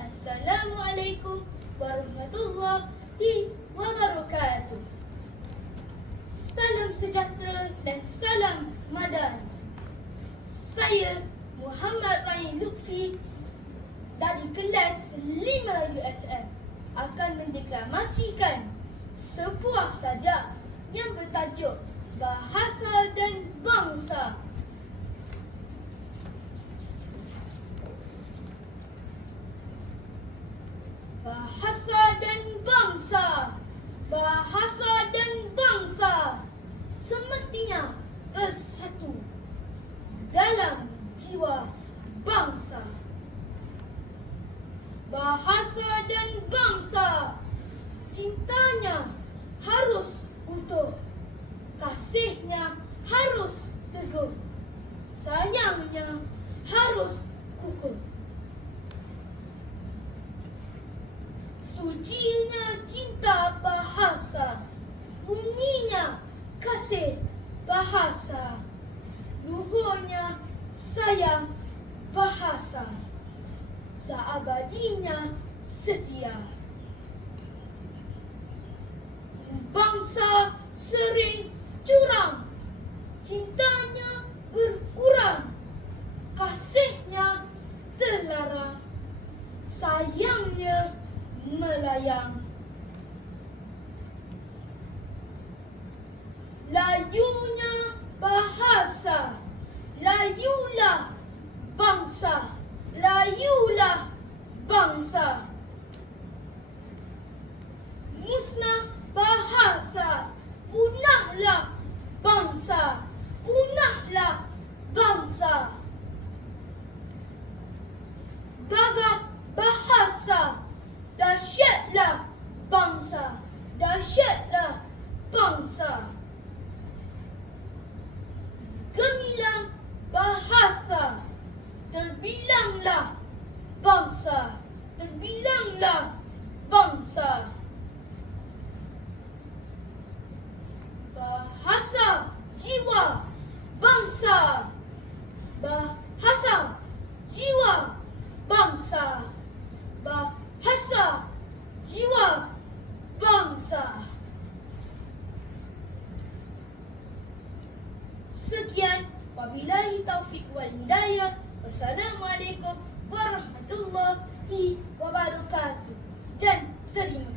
Assalamualaikum warahmatullahi wabarakatuh. Salam sejahtera dan salam madan. Saya Muhammad Rain Lutfi dari kelas 5 USM akan mendeklamasikan sebuah sajak yang bertajuk Bahasa dan Bangsa. Bahasa dan bangsa. Bahasa dan bangsa semestinya bersatu dalam jiwa bangsa. Bahasa dan bangsa cintanya harus utuh. Kasihnya harus teguh. Sayangnya harus kukuh. Sucinya cinta bahasa. Bunyinya kasih bahasa. Luhurnya sayang bahasa. Seabadinya setia. Bangsa sering curang. Cintanya berkurang. Kasihnya terlarang. Sayangnya melayang. Layunya bahasa Layulah bangsa Layulah bangsa. Musnah bahasa Punahlah bangsa Punahlah bangsa Gagah bahasa Dahsyatlah bangsa. Dahsyatlah bangsa. Gemilang bahasa. Terbilanglah bangsa. Terbilanglah bangsa. Bahasa jiwa bangsa. Bahasa jiwa bangsa. Bahasa jiwa bangsa Sekian. Wabillahi taufik wal hidayah. Wassalamualaikum warahmatullahi wabarakatuh. Dan terima